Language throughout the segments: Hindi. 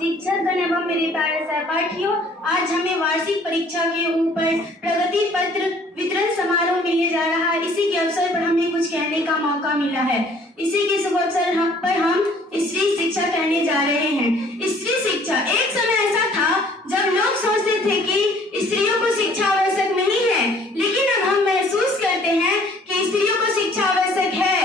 शिक्षक गण एवं मेरे प्यारे सहपाठियों, आज हमें वार्षिक परीक्षा के ऊपर प्रगति पत्र वितरण समारोह मिलने जा रहा है। इसी के अवसर पर हमें कुछ कहने का मौका मिला है। इसी के शुभ अवसर पर हम स्त्री शिक्षा कहने जा रहे हैं। स्त्री शिक्षा, एक समय ऐसा था जब लोग सोचते थे कि स्त्रियों को शिक्षा आवश्यक नहीं है, लेकिन अब हम महसूस करते हैं कि स्त्रियों को शिक्षा आवश्यक है।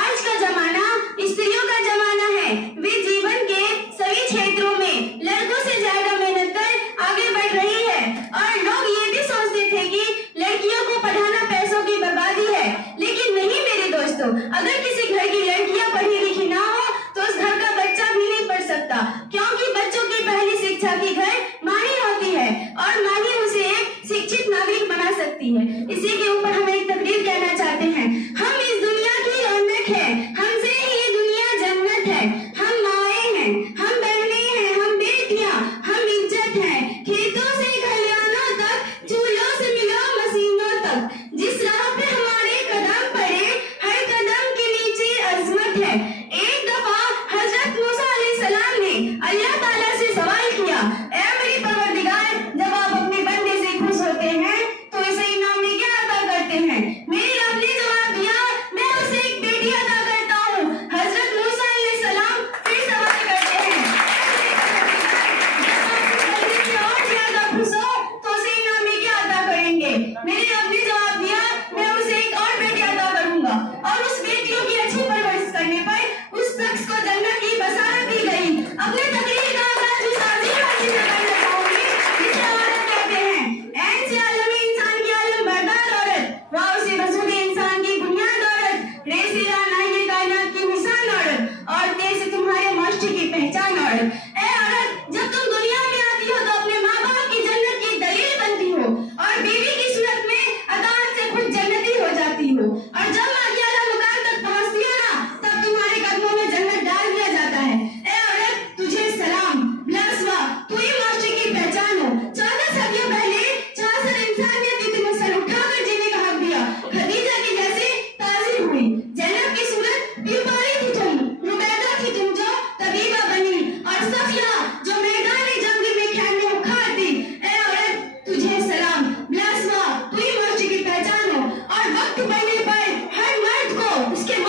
आज का जमाना स्त्रियों का जमाना है। वे जीवन के सभी क्षेत्रों में लड़कों से ज्यादा मेहनत कर आगे बढ़ रही है और लोग ये भी सोचते थे कि लड़कियों को पढ़ाना पैसों की बर्बादी है, लेकिन नहीं मेरे दोस्तों। अगर किसी घर की लड़कियां पढ़ी लिखी ना हो तो उस घर का बच्चा भी नहीं पढ़ सकता, क्योंकि बच्चों की पहली शिक्षा की घर माँ ही होती है और माँ ही उसे एक शिक्षित नागरिक बना सकती है। इसी के ऊपर हम एक तकरीर कहना चाहते हैं। हम इस दुनिया की रौनक है, हमसे ये दुनिया जन्नत है। हम माएँ हैं, हम बहनें हैं, हम बेटियां, हम इज्जत हैं। खेतों से खलिहानों तक, चूल्हों से मिलो मशीनों तक, जिस राह पे हमारे कदम पड़े हर कदम के नीचे अजमत है। एक दफा हजरत मूसा अलैहिस्सलाम ने अल्लाह ताला से सवाल किया, ऐ मेरे परवरदिगार, जब आप अपने बंदे से खुश होते हैं तो इसे इनाम में क्या अता करते हैं? मेरे रब ने जवाब दिया, मैं उसे एक बेटी अता करता हूँ। हजरत मूसा अलैहिस्सलाम फिर सवाल करते हैं, बंदे से और ज्यादा खुश हो तो उसे इनाम में क्या अता करेंगे? मेरे रब ने जवाब दिया, मैं उसे एक और बेटी अता करूंगा। और उस बेटियों की अच्छी परवरिश करने पर उस शख्स को जन्नत की बशारत दी गई। अपने तकरीर का आगाज इस आज़ीम हाजी से करना चाहूंगी, जिसे औरत कहते हैं। ऐन से आलम इंसान की आलम बरदार औरत, वाह से वजूद इंसान की बुनियाद औरत, रे से रानाए कायनात की निशान औरत, और ते से तुम्हारे मास्टर की पहचान औरत। ऐ औरत, जब तुम दुनिया में आती हो तो अपने माँ बाप की जन्नत की दलील बनती हो और बीवी की सूरत में अताअत से खुद जन्नती हो जाती हो। और जब आला मुकाम तक पहुंचती हो ना, तब तुम्हारे कदमों में जन्नत डाल दिया जाता है। ऐ औरत, तुझे सलाम, ब्लसवा, तू ही मास्टर की पहचान हो। 14 सदियों पहले 66 इंसानियत ने तुम्हें सर उठाकर जीने का हक दिया। खदीजा की जैसे ताज़ी हुई, ज़ैनब की सूरत बीमारी थी तुम, रुबैदा थी तुम जो तबीबा बनी, और सफिया जो मैदान जंग में खैमे उखाड़ती। ऐ औरत, तुझे सलाम, ब्लसवा, तू ही मास्टर की पहचान हो। और वक्त पड़ने पर हर मर्द को उसके